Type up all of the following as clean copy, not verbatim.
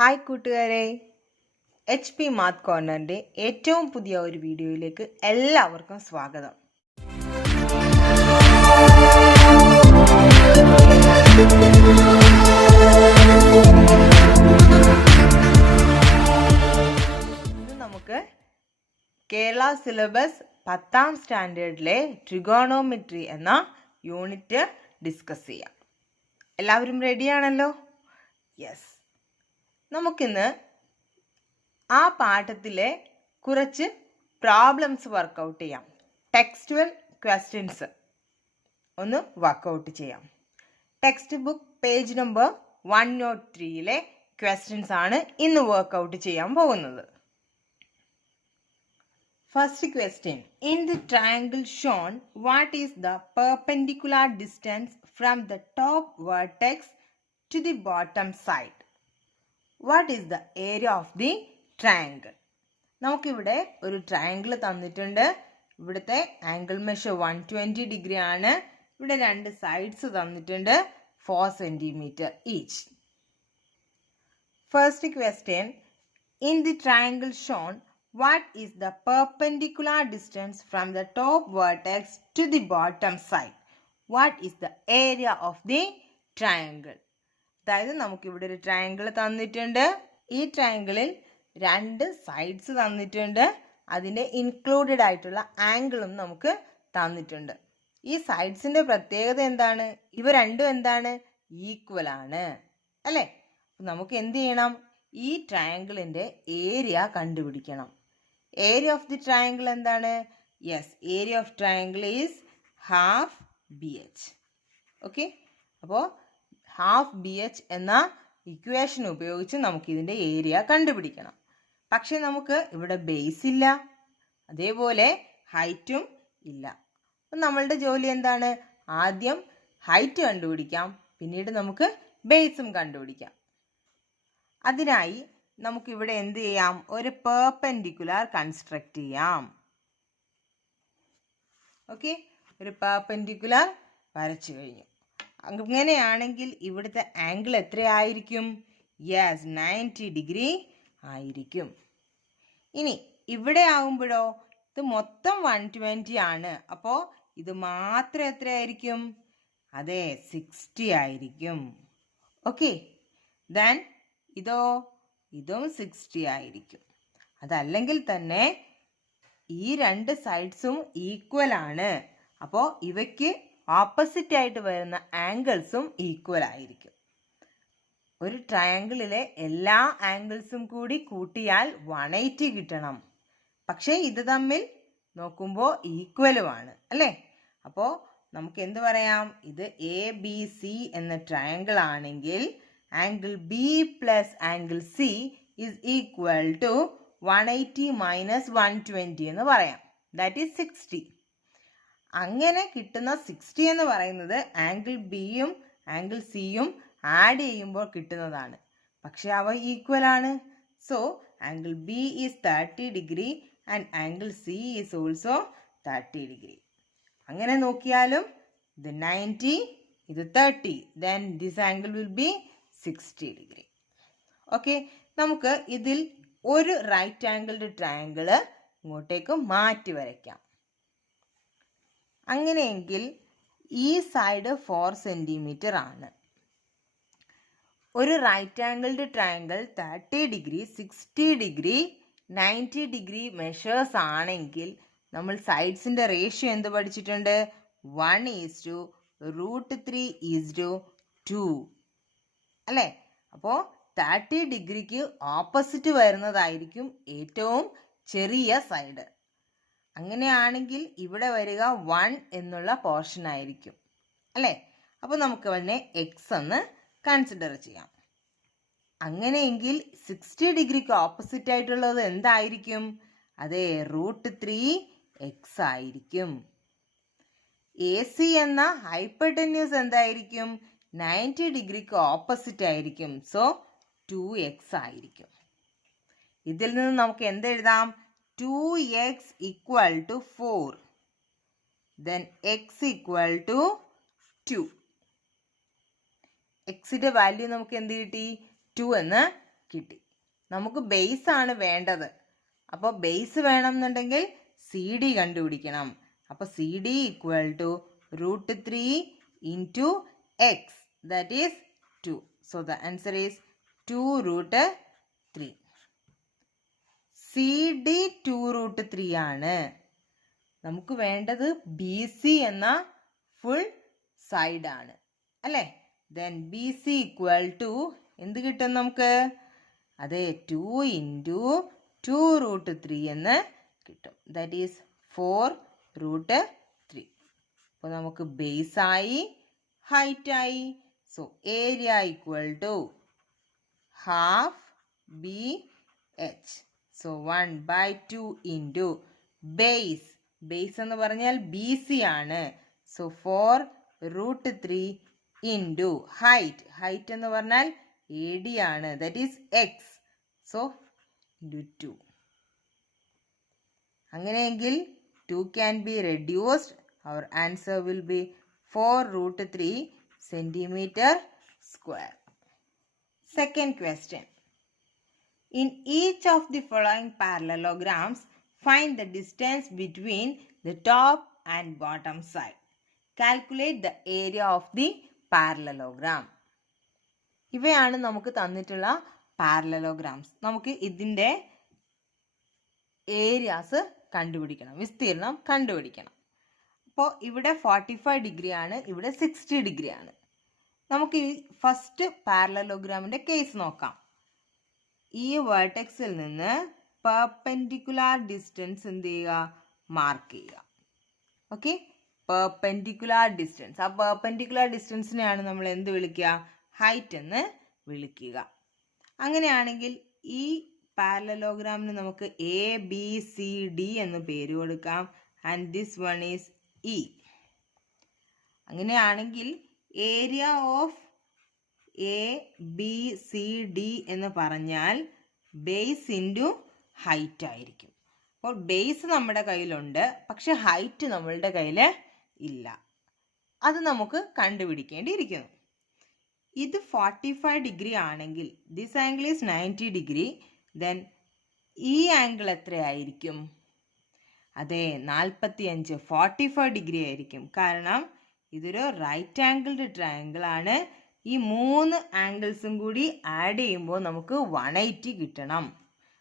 Hi കൂട്ടുകാരെ, H P math കോർണറിൻ്റെ ഏറ്റവും പുതിയ ഒരു വീഡിയോയിലേക്ക് എല്ലാവർക്കും സ്വാഗതം. ഇന്ന് നമുക്ക് കേരള സിലബസ് 10ാം സ്റ്റാൻഡേർഡിലെ ട്രിഗോണോമെട്രി എന്ന യൂണിറ്റ് ഡിസ്കസ് ചെയ്യാം. എല്ലാവരും റെഡിയാണല്ലോ? യെസ്. നമുക്കിന്ന് ആ പാഠത്തിലെ കുറച്ച് പ്രോബ്ലംസ് വർക്കൗട്ട് ചെയ്യാം. ടെക്സ്റ്റുവൽ ക്വസ്റ്റ്യൻസ് ഒന്ന് വർക്കൗട്ട് ചെയ്യാം. Textbook page number 103 questions ആണ് ഇന്ന് വർക്കൗട്ട് ചെയ്യാൻ പോകുന്നത്. First question: in the triangle shown what is the perpendicular distance from the top vertex to the bottom side? What is the area of the triangle? നമുക്കിവിടെ ഒരു triangle തന്നിട്ടുണ്ട്. ഇവിടുത്തെ angle measure 120 degree ആണ്. ഇവിടെ രണ്ട് sides തന്നിട്ടുണ്ട്, 4 centimetre each. First question: in the triangle shown what is the perpendicular distance from the top vertex to the bottom side? What is the area of the triangle? അതായത് നമുക്കിവിടെ ഒരു triangle തന്നിട്ടുണ്ട്. ഈ ട്രയാങ്കിളിൽ രണ്ട് സൈഡ്സ് തന്നിട്ടുണ്ട്. അതിൻ്റെ included ആയിട്ടുള്ള ആംഗിളും നമുക്ക് തന്നിട്ടുണ്ട്. ഈ സൈഡ്സിൻ്റെ പ്രത്യേകത എന്താണ്? ഇവ രണ്ടും എന്താണ്? ഈക്വൽ ആണ്, അല്ലേ? നമുക്ക് എന്ത് ചെയ്യണം? ഈ ട്രയാങ്കിളിൻ്റെ ഏരിയ കണ്ടുപിടിക്കണം. ഏരിയ ഓഫ് ദി ട്രയാങ്കിൾ എന്താണ്? Yes, area of triangle is half BH. Okay, അപ്പോൾ ഹാഫ് BH എന്ന ഇക്വേഷൻ ഉപയോഗിച്ച് നമുക്ക് ഇതിൻ്റെ ഏരിയ കണ്ടുപിടിക്കണം. പക്ഷെ നമുക്ക് ഇവിടെ ബേസ് ഇല്ല, അതേപോലെ ഹൈറ്റും ഇല്ല. അപ്പം നമ്മളുടെ ജോലി എന്താണ്? ആദ്യം ഹൈറ്റ് കണ്ടുപിടിക്കാം, പിന്നീട് നമുക്ക് ബേസും കണ്ടുപിടിക്കാം. അതിനായി നമുക്കിവിടെ എന്ത് ചെയ്യാം? ഒരു പെർപെൻഡിക്കുലർ കൺസ്ട്രക്ട് ചെയ്യാം. ഓക്കെ, ഒരു പെർപെൻഡിക്കുലർ വരച്ചു കഴിഞ്ഞു. അങ്ങനെയാണെങ്കിൽ ഇവിടുത്തെ ആംഗിൾ എത്രയായിരിക്കും? യെസ്, 90 ഡിഗ്രി ആയിരിക്കും. ഇനി ഇവിടെ ആകുമ്പോഴോ ഇത് മൊത്തം 120 ആണ്. അപ്പോൾ ഇത് മാത്രം എത്രയായിരിക്കും? അതെ, 60 ആയിരിക്കും. ഓക്കെ, ദെൻ ഇതും 60 ആയിരിക്കും. അതല്ലെങ്കിൽ തന്നെ ഈ രണ്ട് സൈഡ്സും ഈക്വൽ ആണ്. അപ്പോൾ ഇവയ്ക്ക് ഓപ്പോസിറ്റ് ആയിട്ട് വരുന്ന ആംഗിൾസും ഈക്വൽ ആയിരിക്കും. ഒരു ട്രയാങ്കിളിലെ എല്ലാ ആംഗിൾസും കൂടി കൂട്ടിയാൽ 180 കിട്ടണം. പക്ഷേ ഇത് തമ്മിൽ നോക്കുമ്പോൾ ഈക്വലുമാണ്, അല്ലേ? അപ്പോൾ നമുക്ക് എന്ത് പറയാം? ഇത് ABC എന്ന ട്രയാങ്കിൾ ആണെങ്കിൽ angle B plus angle C is equal to 180 minus 120 എന്ന് പറയാം. That is 60. അങ്ങനെ കിട്ടുന്ന 60 എന്ന് പറയുന്നത് ആംഗിൾ Bയും ആംഗിൾ Cയും ആഡ് ചെയ്യുമ്പോൾ കിട്ടുന്നതാണ്. പക്ഷെ അവ ഈക്വൽ ആണ്. So angle B is 30 degree and angle C is also 30 degree. അങ്ങനെ നോക്കിയാലും ഇത് 90, ഇത് 30, then this angle will be 60 degree. Okay, നമുക്ക് ഇതിൽ ഒരു റൈറ്റ് ആംഗിൾഡ് ട്രയാങ്കിള് ഇങ്ങോട്ടേക്ക് മാറ്റി വരയ്ക്കാം. അങ്ങനെയെങ്കിൽ ഈ സൈഡ് 4 സെന്റിമീറ്റർ ആണ്. ഒരു right angled triangle 30 degree, 60 degree, 90 degree measures ആണെങ്കിൽ നമ്മൾ സൈഡ്സിൻ്റെ റേഷ്യോ എന്ത് പഠിച്ചിട്ടുണ്ട്? 1:√3:2 അല്ലേ? അപ്പോൾ 30 ഡിഗ്രിക്ക് ഓപ്പോസിറ്റ് വരുന്നതായിരിക്കും ഏറ്റവും ചെറിയ സൈഡ്. അങ്ങനെയാണെങ്കിൽ ഇവിടെ വരിക 1 എന്നുള്ള പോർഷൻ ആയിരിക്കും, അല്ലേ? അപ്പോൾ നമുക്ക് അതിനെ X എന്ന് കൺസിഡർ ചെയ്യാം. അങ്ങനെയെങ്കിൽ 60 ഡിഗ്രിക്ക് ഓപ്പോസിറ്റ് ആയിട്ടുള്ളത് എന്തായിരിക്കും? അതെ, √3x ആയിരിക്കും. AC എന്ന ഹൈപ്പർടെന്യൂസ് എന്തായിരിക്കും? 90 ഡിഗ്രിക്ക് ഓപ്പോസിറ്റ് ആയിരിക്കും. സോ 2x ആയിരിക്കും. ഇതിൽ നിന്ന് നമുക്ക് എന്തെഴുതാം? 2x equal to 4. Then x equal to 2. എക്സിൻ്റെ വാല്യൂ നമുക്ക് എന്ത് കിട്ടി? 2 എന്ന് കിട്ടി. നമുക്ക് ബേസ് ആണ് വേണ്ടത്. അപ്പോൾ ബേസ് വേണം എന്നുണ്ടെങ്കിൽ സി ഡി കണ്ടുപിടിക്കണം. അപ്പോൾ C D equal to √3 into x, that is 2. So the answer is 2√3. C D 2√3 ആണ്. നമുക്ക് വേണ്ടത് ബി സി എന്ന ഫുൾ സൈഡാണ് അല്ലേ. Then B C equal to എന്ത് കിട്ടും നമുക്ക്? അതെ, 2 ഇൻറ്റു 2√3 എന്ന് കിട്ടും. That is 4√3. അപ്പോൾ നമുക്ക് ബേസായി ഹൈറ്റായി. So area equal to half B H. So 1/2 into base. Base എന്ന് പറഞ്ഞാൽ ബി സി ആണ്. So 4√3 into height. ഹൈറ്റ് എന്ന് പറഞ്ഞാൽ എ ഡി ആണ്. That is X. So into 2. അങ്ങനെയെങ്കിൽ 2 can be reduced. Our answer will be 4√3 centimeter square. Second question. In each of the following parallelograms, find the distance between the top and bottom side. Calculate the area of the parallelogram. ഇവയാണ് നമുക്ക് തന്നിട്ടുള്ള parallelograms. നമുക്ക് ഇതിൻ്റെ areas കണ്ടുപിടിക്കണം, വിസ്തീർണം കണ്ടുപിടിക്കണം. അപ്പോൾ ഇവിടെ 45 ഡിഗ്രി ആണ്, ഇവിടെ 60 ഡിഗ്രി ആണ്. നമുക്ക് ഈ ഫസ്റ്റ് പാരലലോഗ്രാമിൻ്റെ കേസ് നോക്കാം. ഈ വേർട്ടെക്സിൽ നിന്ന് പെർപെൻഡിക്കുലാർ ഡിസ്റ്റൻസ് എന്ത് ചെയ്യുക? മാർക്ക് ചെയ്യുക. Okay, perpendicular distance. ആ പെർപെൻഡിക്കുലാർ ഡിസ്റ്റൻസിനെയാണ് നമ്മൾ എന്ത് വിളിക്കുക? ഹൈറ്റ് എന്ന് വിളിക്കുക. അങ്ങനെയാണെങ്കിൽ ഈ പാരലലോഗ്രാമിന് നമുക്ക് എ ബി സി ഡി എന്ന് പേര് കൊടുക്കാം. And this one is E. അങ്ങനെയാണെങ്കിൽ area of A B C D എന്ന് പറഞ്ഞാൽ ബേസ് ഇൻറ്റു ഹൈറ്റ് ആയിരിക്കും. അപ്പോൾ ബേസ് നമ്മുടെ കയ്യിലുണ്ട്, പക്ഷെ ഹൈറ്റ് നമ്മളുടെ കയ്യിൽ ഇല്ല. അത് നമുക്ക് കണ്ടുപിടിക്കേണ്ടിയിരിക്കുന്നു. ഇത് 45 ഡിഗ്രി ആണെങ്കിൽ this angle is 90 degree. Then ഈ ആംഗിൾ എത്രയായിരിക്കും? അതെ, 45, 45 ഡിഗ്രി ആയിരിക്കും. കാരണം ഇതൊരു റൈറ്റ് ആംഗിൾഡ് ട്രയാങ്കിൾ ആണ്. ഈ 3 ആംഗിൾസും കൂടി ആഡ് ചെയ്യുമ്പോൾ നമുക്ക് 180 കിട്ടണം.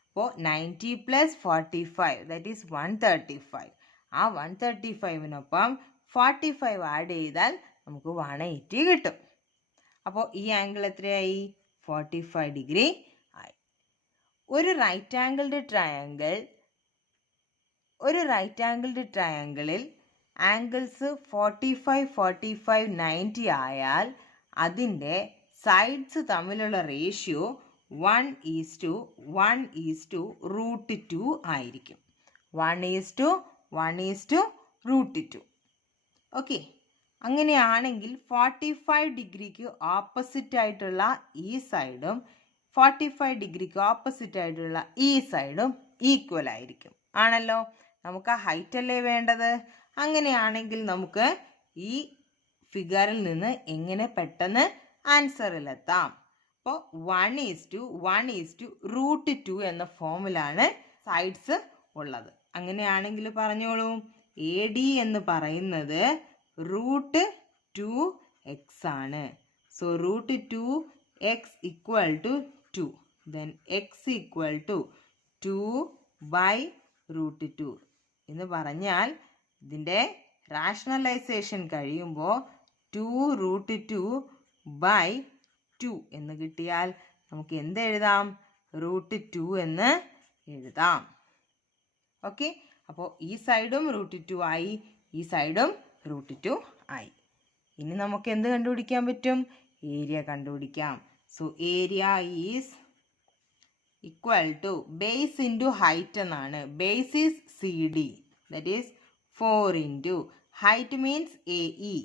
അപ്പോൾ 90 + 45 ദാറ്റ് ഈസ് 135. ആ 135നൊപ്പം 45 ആഡ് ചെയ്താൽ നമുക്ക് 180 കിട്ടും. അപ്പോൾ ഈ ആംഗിൾ എത്രയായി? 45 ഡിഗ്രി ആയി. ഒരു റൈറ്റ് ആംഗിൾഡ് ട്രയാങ്കിളിൽ ആംഗിൾസ് 45, 45, 90 ആയാൽ അതിൻ്റെ സൈഡ്സ് തമ്മിലുള്ള റേഷ്യോ 1:1:√2 ആയിരിക്കും. 1:1:√2. ഓക്കെ, അങ്ങനെയാണെങ്കിൽ 45 ഡിഗ്രിക്ക് ഓപ്പോസിറ്റ് ആയിട്ടുള്ള ഈ സൈഡും 45 ഡിഗ്രിക്ക് ഓപ്പോസിറ്റ് ആയിട്ടുള്ള ഈ സൈഡും ഈക്വൽ ആയിരിക്കും. ആണല്ലോ, നമുക്ക് ആ ഹൈറ്റ് അല്ലേ വേണ്ടത്. അങ്ങനെയാണെങ്കിൽ നമുക്ക് ഈ ഫിഗറിൽ നിന്ന് എങ്ങനെ പെട്ടെന്ന് ആൻസറിലെത്താം? അപ്പോൾ 1:1:√2 എന്ന ഫോമിലാണ് സൈഡ്സ് ഉള്ളത്. അങ്ങനെയാണെങ്കിൽ പറഞ്ഞോളൂ, എ ഡി എന്ന് പറയുന്നത് √2x ആണ്. So √2x equal to 2. Then x equal to 2/√2 എന്ന് പറഞ്ഞാൽ ഇതിൻ്റെ റാഷണലൈസേഷൻ കഴിയുമ്പോൾ 2√2/2 എന്ന് കിട്ടിയാൽ നമുക്ക് എന്ത് എഴുതാം? √2 എന്ന് എഴുതാം. ഓക്കെ, അപ്പോൾ ഈ സൈഡും √2 ആയി, ഈ സൈഡും √2 ആയി. ഇനി നമുക്ക് എന്ത് കണ്ടുപിടിക്കാൻ പറ്റും? ഏരിയ കണ്ടുപിടിക്കാം. So area is equal to base into height എന്നാണ്. Base is C D, that is 4 into height means A E,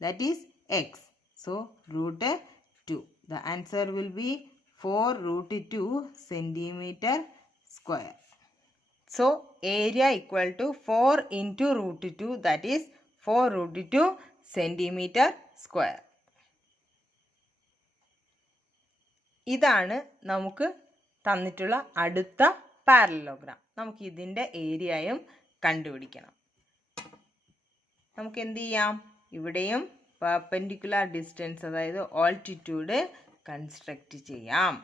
that is X. So √2. The answer will be 4√2 centimeter square. So area equal to 4 into √2, that is 4√2 centimeter square. ഇതാണ് നമുക്ക് തന്നിട്ടുള്ള അടുത്ത parallelogram. നമുക്ക് ഇതിൻ്റെ ഏരിയയും കണ്ടുപിടിക്കണം. നമുക്ക് എന്ത് ചെയ്യാം? ഇവിടെയും പെർപെൻഡിക്കുലർ ഡിസ്റ്റൻസ്, അതായത് ഓൾട്ടിറ്റ്യൂഡ് കൺസ്ട്രക്റ്റ് ചെയ്യാം.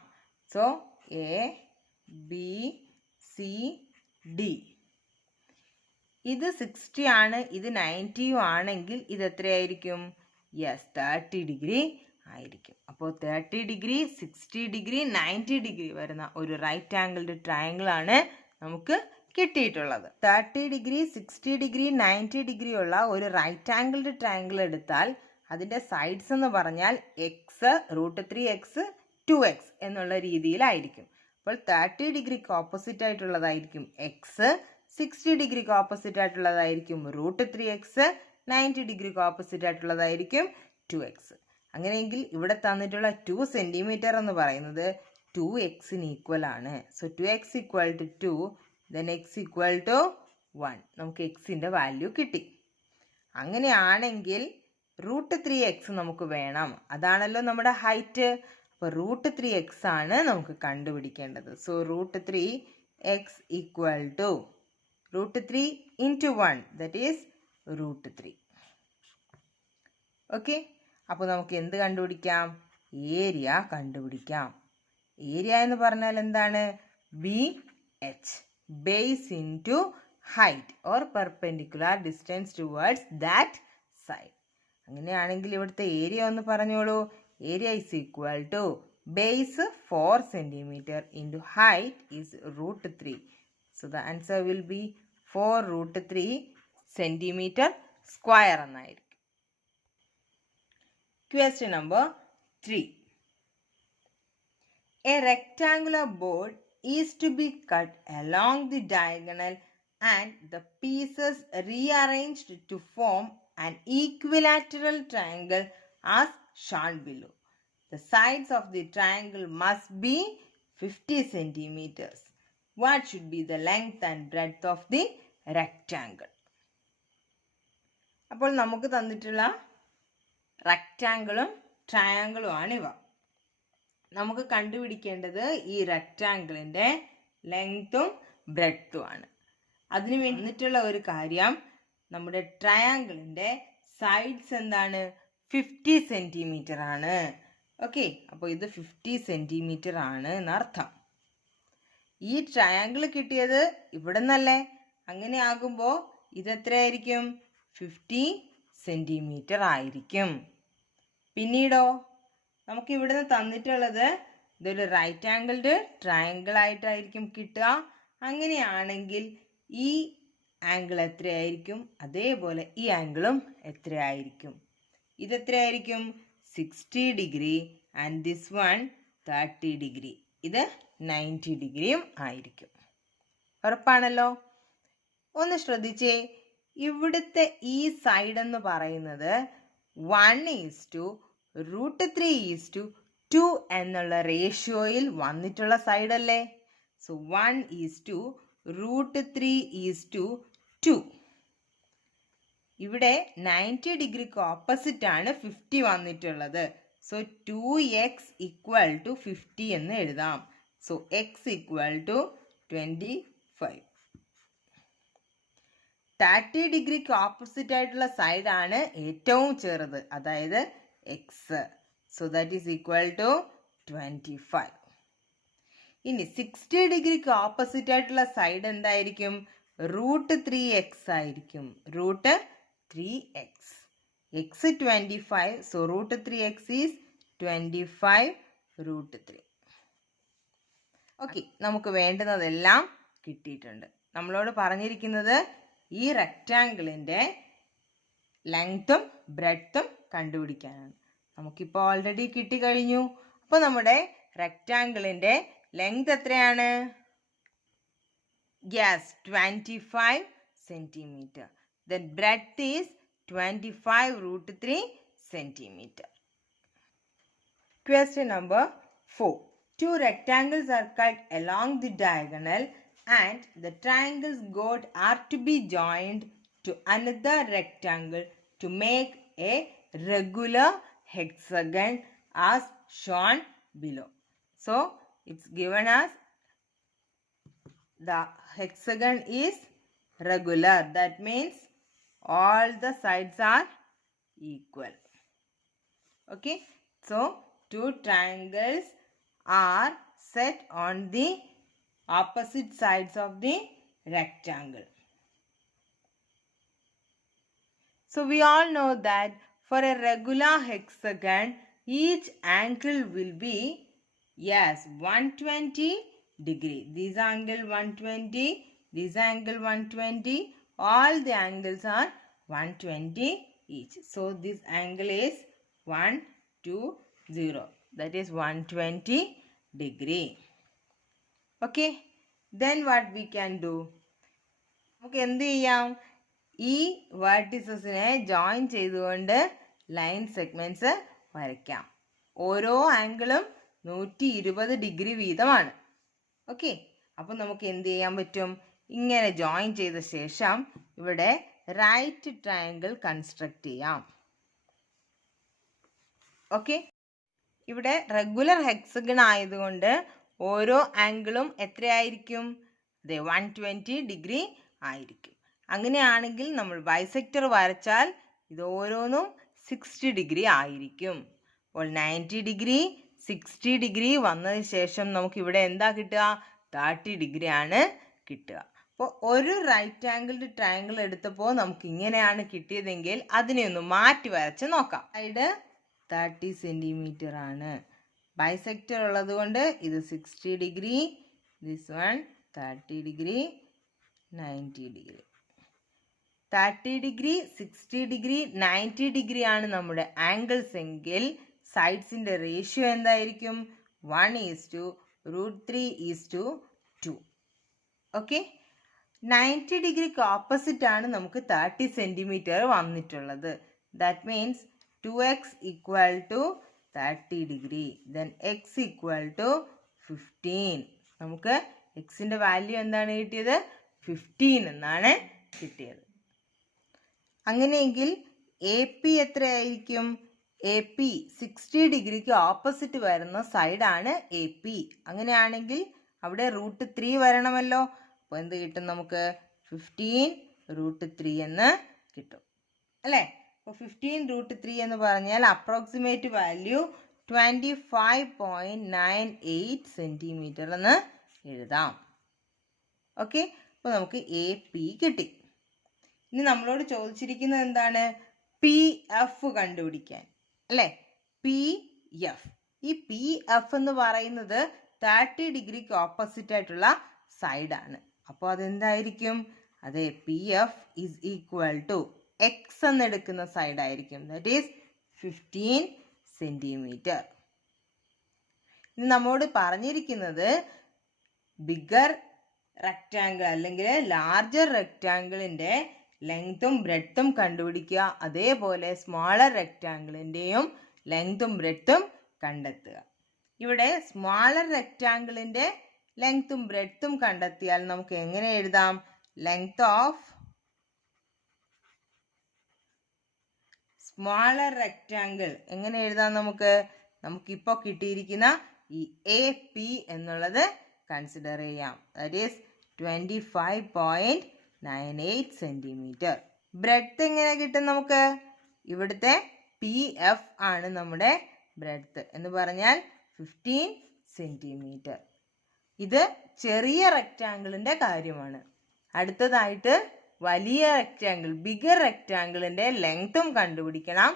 So A B C D, ഇത് 60 ആണ്, ഇത് 90 ആണെങ്കിൽ ഇത് എത്രയായിരിക്കും? യെസ്, 30 ഡിഗ്രി ആയിരിക്കും. അപ്പോൾ 30 ഡിഗ്രി, 60 ഡിഗ്രി, 90 ഡിഗ്രി വരുന്ന ഒരു റൈറ്റ് ആംഗിൾഡ് ട്രയാങ്കിൾ ആണ് നമുക്ക് കിട്ടിയിട്ടുള്ളത്. 30 ഡിഗ്രി, 60 ഡിഗ്രി, 90 ഡിഗ്രി ഉള്ള ഒരു റൈറ്റ് ആംഗിൾഡ് ട്രയാങ്കിൾ എടുത്താൽ അതിൻ്റെ സൈഡ്സ് എന്ന് പറഞ്ഞാൽ എക്സ്, √3x, 2x എന്നുള്ള രീതിയിലായിരിക്കും. അപ്പോൾ 30 ഡിഗ്രിക്ക് ഓപ്പോസിറ്റ് ആയിട്ടുള്ളതായിരിക്കും എക്സ്, 60 ഡിഗ്രിക്ക് ഓപ്പോസിറ്റ് ആയിട്ടുള്ളതായിരിക്കും √3x, 90 ഡിഗ്രിക്ക് ഓപ്പോസിറ്റ് ആയിട്ടുള്ളതായിരിക്കും 2x. അങ്ങനെയെങ്കിൽ ഇവിടെ തന്നിട്ടുള്ള 2 സെൻറ്റിമീറ്റർ എന്ന് പറയുന്നത് 2xന് ഈക്വൽ ആണ്. So 2x equal to 2, then x equal to 1. നമുക്ക് എക്സിൻ്റെ വാല്യൂ കിട്ടി. അങ്ങനെയാണെങ്കിൽ √3x നമുക്ക് വേണം. അതാണല്ലോ നമ്മുടെ ഹൈറ്റ്. അപ്പോൾ √3x ആണ് നമുക്ക് കണ്ടുപിടിക്കേണ്ടത്. So √3x equal to √3 into 1, that is √3. Okay, അപ്പോൾ നമുക്ക് എന്ത് കണ്ടുപിടിക്കാം? ഏരിയ കണ്ടുപിടിക്കാം. ഏരിയ എന്ന് പറഞ്ഞാൽ എന്താണ്? BH, base into height or perpendicular distance towards that side. അങ്ങനെയാണെങ്കിൽ ഇവിടുത്തെ ഏരിയ ഒന്ന് പറഞ്ഞോളൂ. Area is equal to base 4 centimetre into height is √3. So the answer will be 4√3 centimeter square എന്നായിരിക്കും. Question number 3. A rectangular board is to be cut along the diagonal and the pieces rearranged to form an equilateral triangle as shown below. The sides of the triangle must be 50 centimeters. What should be the length and breadth of the rectangle? അപ്പോൾ നമുക്ക് തന്നിട്ടുള്ള റെക്റ്റാങ്കിളും ട്രയാങ്കിളും ആണിവ. നമുക്ക് കണ്ടുപിടിക്കേണ്ടത് ഈ റെക്റ്റാങ്കിളിൻ്റെ ലെങ്ത്തും ബ്രെഡ്ത്തും ആണ്. അതിന് വേണ്ടിയിട്ടുള്ള ഒരു കാര്യം, നമ്മുടെ ട്രയാങ്കിളിൻ്റെ സൈഡ്സ് എന്താണ്? 50 സെൻറ്റിമീറ്റർ ആണ്. ഓക്കെ, അപ്പോൾ ഇത് 50 സെൻറ്റിമീറ്റർ ആണ് എന്നർത്ഥം. ഈ ട്രയാങ്കിൾ കിട്ടിയത് ഇവിടെ നിന്നല്ലേ? അങ്ങനെ ആകുമ്പോൾ ഇതെത്രയായിരിക്കും? 50 സെൻറ്റിമീറ്റർ ആയിരിക്കും. പിന്നീടോ നമുക്ക് ഇവിടുന്ന് തന്നിട്ടുള്ളത് ഇതൊരു റൈറ്റ് ആംഗിൾഡ് ട്രയാങ്കിൾ ആയിട്ടായിരിക്കും കിട്ടുക. അങ്ങനെയാണെങ്കിൽ ഈ ആംഗിൾ എത്രയായിരിക്കും? അതേപോലെ ഈ ആംഗിളും എത്രയായിരിക്കും? ഇതെത്രയായിരിക്കും? 60 degree and this one 30 degree. ഇത് 90 ഡിഗ്രിയും ആയിരിക്കും. ഉറപ്പാണല്ലോ? ഒന്ന് ശ്രദ്ധിച്ചേ, ഇവിടുത്തെ ഈ സൈഡ് എന്ന് പറയുന്നത് 1:√3:2 എന്നുള്ള റേഷ്യോയിൽ വന്നിട്ടുള്ള സൈഡല്ലേ? സോ 1:√3:2. ഇവിടെ 90 ഡിഗ്രിക്ക് ഓപ്പോസിറ്റ് ആണ് 50 വന്നിട്ടുള്ളത്. സോ 2x ഈക്വൽ ടു 50 എന്ന് എഴുതാം. So x equal to 25. 30 ഡിഗ്രിക്ക് ഓപ്പോസിറ്റ് ആയിട്ടുള്ള സൈഡാണ് ഏറ്റവും ചെറുത്, അതായത് x. So that is equal to 25. ഇനി 60 ഡിഗ്രിക്ക് ഓപ്പോസിറ്റ് ആയിട്ടുള്ള സൈഡ് എന്തായിരിക്കും? √3x ആയിരിക്കും. √3x. X 25. So √3x is 25√3. Okay, നമുക്ക് വേണ്ടുന്നതെല്ലാം കിട്ടിയിട്ടുണ്ട്. നമ്മളോട് പറഞ്ഞിരിക്കുന്നത് ഈ റെക്റ്റാങ്കിളിൻ്റെ ലെങ്ത്തും ബ്രെഡ്ത്തും കണ്ടുപിടിക്കാനാണ്. നമുക്കിപ്പോൾ ഓൾറെഡി കിട്ടിക്കഴിഞ്ഞു. അപ്പോൾ നമ്മുടെ റെക്റ്റാങ്കിളിൻ്റെ ലെങ്ത് എത്രയാണ്? Yes, 25 centimetre. Then breadth is 25√3 centimetre. Question number 4. Two rectangles are cut along the diagonal and the triangles gold are to be joined to another rectangle to make a regular hexagon as shown below. So it's given as the hexagon is regular. That means all the sides are equal. Okay, so two triangles are set on the opposite sides of the rectangle. So we all know that for a regular hexagon, each angle will be, yes, 120 degree. This angle 120, this angle 120, all the angles are 120 each. So this angle is 120. That is 120 degree. Okay, then what we can do? നമുക്ക് എന്ത് ചെയ്യാം? ഈ വെർട്ടിസസിനെ join ചെയ്തുകൊണ്ട് line segments വരയ്ക്കാം. ഓരോ ആംഗിളും 120 degree വീതമാണ്. Okay, അപ്പം നമുക്ക് എന്ത് ചെയ്യാൻ പറ്റും? ഇങ്ങനെ ജോയിൻ ചെയ്ത ശേഷം ഇവിടെ റൈറ്റ് ട്രയാങ്കിൾ കൺസ്ട്രക്ട് ചെയ്യാം. ഓക്കെ, ഇവിടെ റെഗുലർ ഹെക്സഗൺ ആയതുകൊണ്ട് ഓരോ ആംഗിളും എത്രയായിരിക്കും? അതെ, 120 ഡിഗ്രി ആയിരിക്കും. അങ്ങനെയാണെങ്കിൽ നമ്മൾ ബൈസെക്ടർ വരച്ചാൽ ഇത് ഓരോന്നും 60 ഡിഗ്രി ആയിരിക്കും. അപ്പോൾ 90 ഡിഗ്രി 60 ഡിഗ്രി വന്നതിന് ശേഷം നമുക്ക് ഇവിടെ എന്താ കിട്ടുക? 30 ഡിഗ്രി ആണ് കിട്ടുക. അപ്പോൾ ഒരു റൈറ്റ് ആംഗിൾഡ് ട്രയാങ്കിൾ എടുത്തപ്പോൾ നമുക്ക് ഇങ്ങനെയാണ് കിട്ടിയതെങ്കിൽ അതിനെ ഒന്ന് മാറ്റി വരച്ച് നോക്കാം. സൈഡ് 30 സെൻറ്റിമീറ്റർ ആണ്. ബൈസെക്ടർ ഉള്ളത് കൊണ്ട് ഇത് 60 degree, this one 30 degree, 90 degree. 30 degree 60 degree 90 degree ആണ് നമ്മുടെ ആംഗിൾസ് എങ്കിൽ സൈഡ്സിൻ്റെ റേഷ്യോ എന്തായിരിക്കും? 1:√3:2. ഓക്കെ, 90 ഡിഗ്രിക്ക് ഓപ്പോസിറ്റ് ആണ് നമുക്ക് 30 സെൻറ്റിമീറ്റർ വന്നിട്ടുള്ളത്. That means 2x = 30 degree, then x = 15. നമുക്ക് എക്സിൻ്റെ വാല്യൂ എന്താണ് കിട്ടിയത്? 15 എന്നാണ് കിട്ടിയത്. അങ്ങനെയെങ്കിൽ എ പി എത്രയായിരിക്കും? എ പി 60 ഡിഗ്രിക്ക് ഓപ്പോസിറ്റ് വരുന്ന സൈഡാണ് എ പി. അങ്ങനെയാണെങ്കിൽ അവിടെ √3 വരണമല്ലോ. അപ്പോൾ എന്ത് കിട്ടും നമുക്ക്? 15√3 എന്ന് കിട്ടും അല്ലേ? അപ്പോൾ 15√3 എന്ന് പറഞ്ഞാൽ അപ്രോക്സിമേറ്റ് വാല്യൂ 25.98 സെൻറ്റിമീറ്റർ എന്ന് എഴുതാം. ഓക്കെ, അപ്പോൾ നമുക്ക് എ പി കിട്ടി. ഇനി നമ്മളോട് ചോദിച്ചിരിക്കുന്നത് എന്താണ്? പി എഫ് കണ്ടുപിടിക്കാൻ അല്ലേ? P F. ഈ പി എഫ് എന്ന് പറയുന്നത് 30 ഡിഗ്രിക്ക് ഓപ്പോസിറ്റ് ആയിട്ടുള്ള സൈഡാണ്. അപ്പോൾ അതെന്തായിരിക്കും? അതെ, പി എഫ് = എക്സ് എന്നെടുക്കുന്ന സൈഡായിരിക്കും. That is 15 centimetre. ഇനി നമ്മോട് പറഞ്ഞിരിക്കുന്നത് ബിഗർ റെക്റ്റാങ്കിൾ അല്ലെങ്കിൽ ലാർജർ റെക്റ്റാങ്കിളിൻ്റെ ലെങ്ത്തും ബ്രെഡ്ത്തും കണ്ടുപിടിക്കുക. അതേപോലെ സ്മാളർ റെക്റ്റാങ്കിളിൻ്റെയും ലെങ്ത്തും ബ്രെഡ്ത്തും കണ്ടെത്തുക. ഇവിടെ സ്മാളർ റെക്റ്റാങ്കിളിൻ്റെ ലെങ്ത്തും ബ്രെഡ്ത്തും കണ്ടെത്തിയാൽ നമുക്ക് എങ്ങനെ എഴുതാം? ലെങ്ത് ഓഫ് സ്മാളർ റെക്റ്റാങ്കിൾ എങ്ങനെ എഴുതാം? നമുക്കിപ്പോൾ കിട്ടിയിരിക്കുന്ന ഈ എ പി എന്നുള്ളത് കൺസിഡർ ചെയ്യാം. That is 25.98 centimetre. ബ്രെഡ്ത്ത് എങ്ങനെ കിട്ടും നമുക്ക്? ഇവിടുത്തെ പി എഫ് ആണ് നമ്മുടെ ബ്രെഡ്ത്ത് എന്ന് പറഞ്ഞാൽ 15 സെൻറ്റിമീറ്റർ. ഇത് ചെറിയ റെക്റ്റാങ്കിളിൻ്റെ കാര്യമാണ്. അടുത്തതായിട്ട് വലിയ റെക്റ്റാങ്കിൾ ബിഗർ റെക്റ്റാങ്കിളിൻ്റെ ലെങ്ത്തും കണ്ടുപിടിക്കണം,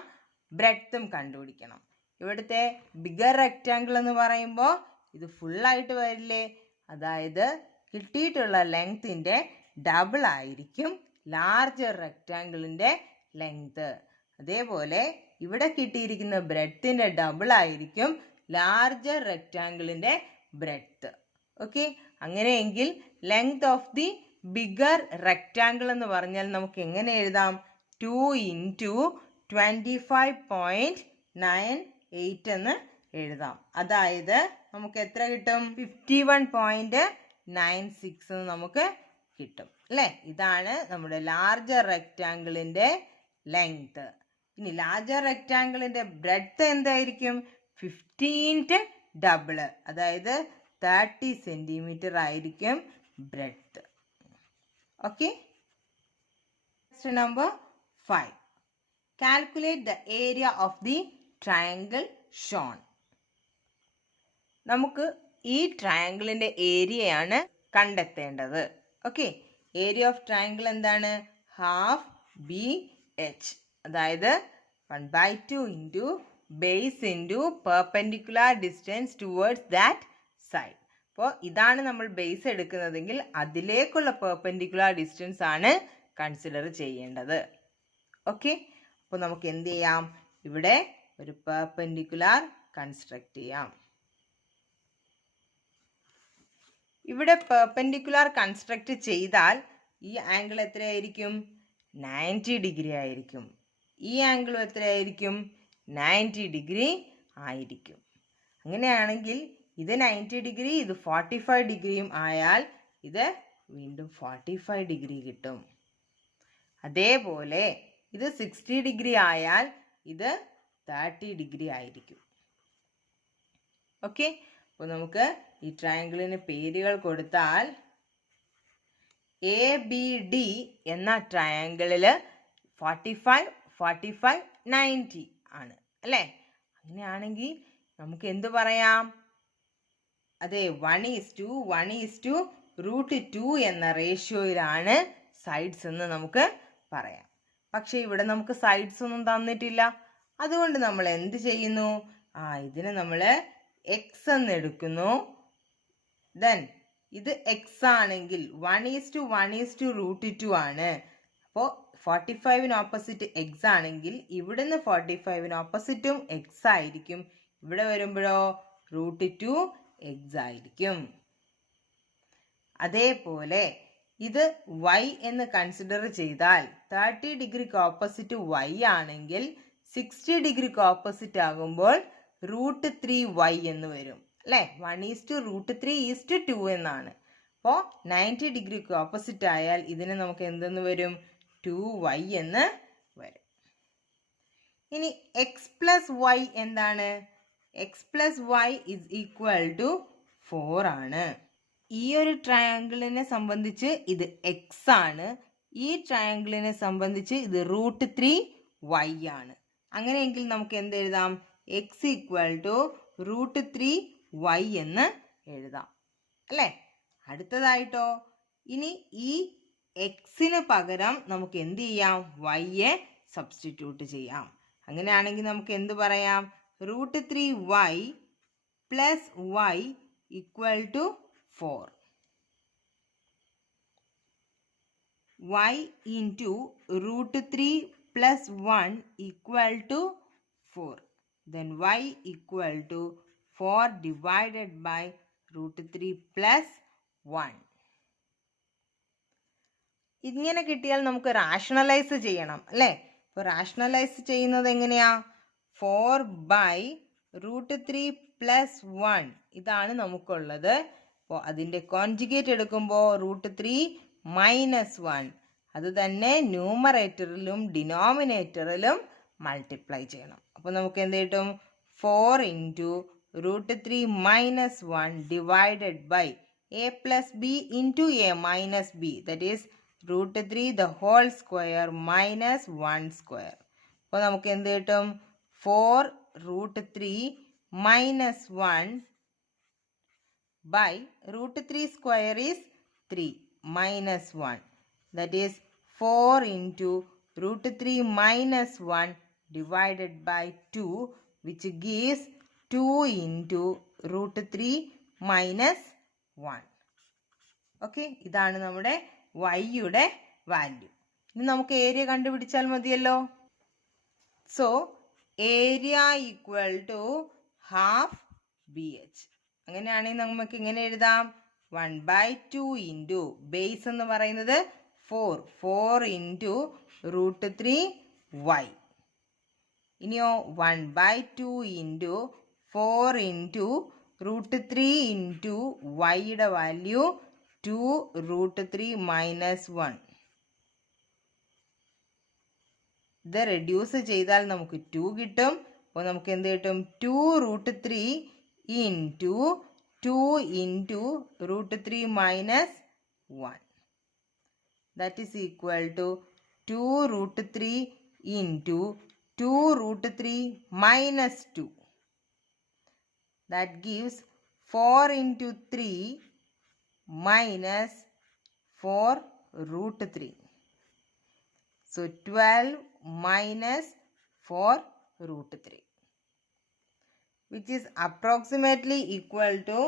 ബ്രെഡ്ത്തും കണ്ടുപിടിക്കണം. ഇവിടുത്തെ ബിഗർ റെക്റ്റാങ്കിൾ എന്ന് പറയുമ്പോൾ ഇത് ഫുള്ളായിട്ട് വരില്ലേ? അതായത് കിട്ടിയിട്ടുള്ള ലെങ്ത്തിൻ്റെ ഡബിൾ ആയിരിക്കും ലാർജർ റെക്റ്റാങ്കിളിൻ്റെ ലെങ്ത്ത്. അതേപോലെ ഇവിടെ കിട്ടിയിരിക്കുന്ന ബ്രെഡ്ത്തിൻ്റെ ഡബിൾ ആയിരിക്കും ലാർജർ റെക്റ്റാങ്കിളിൻ്റെ ബ്രെഡ്ത്ത്. ഓക്കെ, അങ്ങനെയെങ്കിൽ length of the bigger rectangle എന്ന് പറഞ്ഞാൽ നമുക്ക് എങ്ങനെ എഴുതാം? 2 × 25.98 എന്ന് എഴുതാം. അതായത് നമുക്ക് എത്ര കിട്ടും? 51.96 എന്ന് നമുക്ക് കിട്ടും അല്ലേ? ഇതാണ് നമ്മുടെ ലാർജർ റെക്റ്റാങ്കിളിൻ്റെ ലെങ്ത്. ഇനി ലാർജർ റെക്റ്റാങ്കിളിൻ്റെ ബ്രെഡ്ത്ത് എന്തായിരിക്കും? 15 ഡബിള്, അതായത് 30 സെൻറ്റിമീറ്റർ ആയിരിക്കും breadth. Okay. Question number 5. Calculate the area of the triangle shown. നമുക്ക് ഈ ട്രയാങ്കിളിന്റെ ഏരിയയാണ് കണ്ടെത്തേണ്ടത്. ഓക്കെ, ഏരിയ ഓഫ് ട്രയാങ്കിൾ എന്താണ്? ഹാഫ് ബി എച്ച്, അതായത് 1/2 into base into perpendicular distance towards that side. അപ്പോൾ ഇതാണ് നമ്മൾ ബേസ് എടുക്കുന്നതെങ്കിൽ അതിലേക്കുള്ള പെർപെൻഡിക്കുലർ ഡിസ്റ്റൻസ് ആണ് കൺസിഡർ ചെയ്യേണ്ടത്. ഓക്കെ, അപ്പോൾ നമുക്ക് എന്ത് ചെയ്യാം? ഇവിടെ ഒരു പെർപെൻഡിക്കുലർ കൺസ്ട്രക്ട് ചെയ്യാം. ഇവിടെ പെർപെൻഡിക്കുലർ കൺസ്ട്രക്ട് ചെയ്താൽ ഈ ആംഗിൾ എത്രയായിരിക്കും? 90 ഡിഗ്രി ആയിരിക്കും. ഈ ആംഗിളും എത്രയായിരിക്കും? 90 ഡിഗ്രി ആയിരിക്കും. അങ്ങനെയാണെങ്കിൽ ഇത് 90 ഡിഗ്രി, ഇത് 45 ഡിഗ്രിയും ആയാൽ ഇത് വീണ്ടും 45 ഡിഗ്രി കിട്ടും. അതേപോലെ ഇത് 60 ഡിഗ്രി ആയാൽ ഇത് 30 ഡിഗ്രി ആയിരിക്കും. ഓക്കെ, അപ്പോൾ നമുക്ക് ഈ ട്രയാങ്കിളിന് പേരുകൾ കൊടുത്താൽ ABD എന്ന ട്രയാങ്കിളിൽ 45, 45, 90 ആണ് അല്ലേ? അങ്ങനെയാണെങ്കിൽ നമുക്ക് എന്ത് പറയാം? അതെ, 1:1:√2 എന്ന റേഷ്യോയിലാണ് സൈഡ്സ് എന്ന് നമുക്ക് പറയാം. പക്ഷെ ഇവിടെ നമുക്ക് സൈഡ്സ് ഒന്നും തന്നിട്ടില്ല. അതുകൊണ്ട് നമ്മൾ എന്ത് ചെയ്യുന്നു? ഇതിന് നമ്മൾ എക്സ് എന്ന് എടുക്കുന്നു. ദെൻ ഇത് എക്സ് ആണെങ്കിൽ 1:1:√2 ആണ്. അപ്പോൾ 45-ന് ഓപ്പോസിറ്റ് എക്സ് ആണെങ്കിൽ ഇവിടുന്ന് 45-ന് ഓപ്പോസിറ്റും എക്സ് ആയിരിക്കും. ഇവിടെ വരുമ്പോഴോ √2 എക്സ് ആയിരിക്കും. അതേപോലെ ഇത് y എന്ന് കൺസിഡർ ചെയ്താൽ 30 ഡിഗ്രിക്ക് ഓപ്പോസിറ്റ് y ആണെങ്കിൽ 60 ഡിഗ്രിക്ക് ഓപ്പോസിറ്റ് ആകുമ്പോൾ √3y എന്ന് വരും അല്ലേ? 1:√3:2 എന്നാണ്. അപ്പോൾ 90 ഡിഗ്രിക്ക് ഓപ്പോസിറ്റ് ആയാൽ ഇതിന് നമുക്ക് എന്തെന്ന് വരും? 2y എന്ന് വരും. ഇനി x+y എന്താണ്? x+y = 4 ആണ്. ഈ ഒരു ട്രയാങ്കിളിനെ സംബന്ധിച്ച് ഇത് x ആണ്. ഈ ട്രയാങ്കിളിനെ സംബന്ധിച്ച് ഇത് √3y ആണ്. അങ്ങനെയെങ്കിൽ നമുക്ക് എന്ത് എഴുതാം? x = √3y എന്ന് എഴുതാം അല്ലേ? അടുത്തതായിട്ടോ, ഇനി ഈ എക്സിന് പകരം നമുക്ക് എന്ത് ചെയ്യാം? y സബ്സ്റ്റിറ്റ്യൂട്ട് ചെയ്യാം. അങ്ങനെയാണെങ്കിൽ നമുക്ക് എന്ത് പറയാം? √3y + y = 4. y into √3 + 1 = 4. Then y = 4 divided by √3 + 1. ഇങ്ങനെ കിട്ടിയാൽ നമുക്ക് റാഷണലൈസ് ചെയ്യണം അല്ലേ? അപ്പോൾ റാഷണലൈസ് ചെയ്യുന്നത് എങ്ങനെയാ? 4/√3 + 1 ഇതാണ് നമുക്കുള്ളത്. അപ്പോൾ അതിൻ്റെ കോൺജുഗേറ്റ് എടുക്കുമ്പോൾ √3 - 1 അത് തന്നെ ന്യൂമറേറ്ററിലും ഡിനോമിനേറ്ററിലും മൾട്ടിപ്ലൈ ചെയ്യണം. അപ്പോൾ നമുക്ക് എന്ത് കിട്ടും? 4 × √3 - 1 divided by a + b into a - b, that is √3 the whole square minus 1 square. അപ്പോൾ നമുക്ക് എന്ത് കിട്ടും? 4 √3 - 1 by √3 square is 3 minus 1, that is 4 × √3 - 1 divided by 2, which gives 2 × √3 - 1. Okay, ഇതാണ് നമ്മുടെ y-യുടെ വാല്യൂ. ഇനി നമുക്ക് ഏരിയ കണ്ടുപിടിച്ചാൽ മതിയല്ലോ. So area = ½ BH. അങ്ങനെയാണെങ്കിൽ നമുക്ക് ഇങ്ങനെ എഴുതാം? 1/2 ഇൻറ്റു ബേസ് എന്ന് പറയുന്നത് 4 × √3y. ഇനിയോ 1/2 ഇൻറ്റു 4 × √3 ഇൻറ്റു y-യുടെ വാല്യൂ 2 √3 - 1. ഇത് റെഡ്യൂസ് ചെയ്താൽ നമുക്ക് 2 കിട്ടും. അപ്പോൾ നമുക്ക് എന്ത് കിട്ടും? 2 √3 into 2 × √3 - 1. That is equal to 2 root 3 into 2 root 3 minus 2. That gives 4 into 3 minus 4 root 3. So 12 minus 4 root 3, which is approximately equal to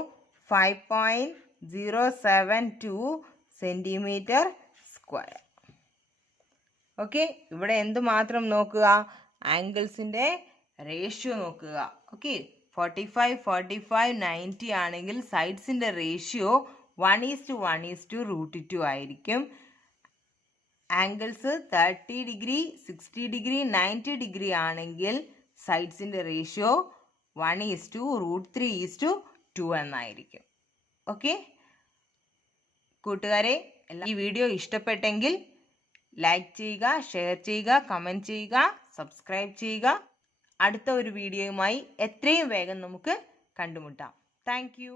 5.072 centimeter square. Okay, ഇവിടെ എന്ത് മാത്രം നോക്കുക? ആംഗിൾസിൻ്റെ റേഷ്യോ നോക്കുക. ഓക്കെ, 45, 45, 90 ആണെങ്കിൽ സൈഡ്സിൻ്റെ റേഷ്യോ 1:1:√2 ആയിരിക്കും. ആംഗിൾസ് 30 ഡിഗ്രി, 60 ഡിഗ്രി, 90 ഡിഗ്രി ആണെങ്കിൽ സൈഡ്സിൻ്റെ ratio 1:√3:2 എന്നായിരിക്കും. Okay കൂട്ടുകാരെ, ഈ വീഡിയോ ഇഷ്ടപ്പെട്ടെങ്കിൽ ലൈക്ക് ചെയ്യുക, ഷെയർ ചെയ്യുക, കമൻറ്റ് ചെയ്യുക, സബ്സ്ക്രൈബ് ചെയ്യുക. അടുത്ത ഒരു വീഡിയോയുമായി എത്രയും വേഗം നമുക്ക് കണ്ടുമുട്ടാം. Thank you.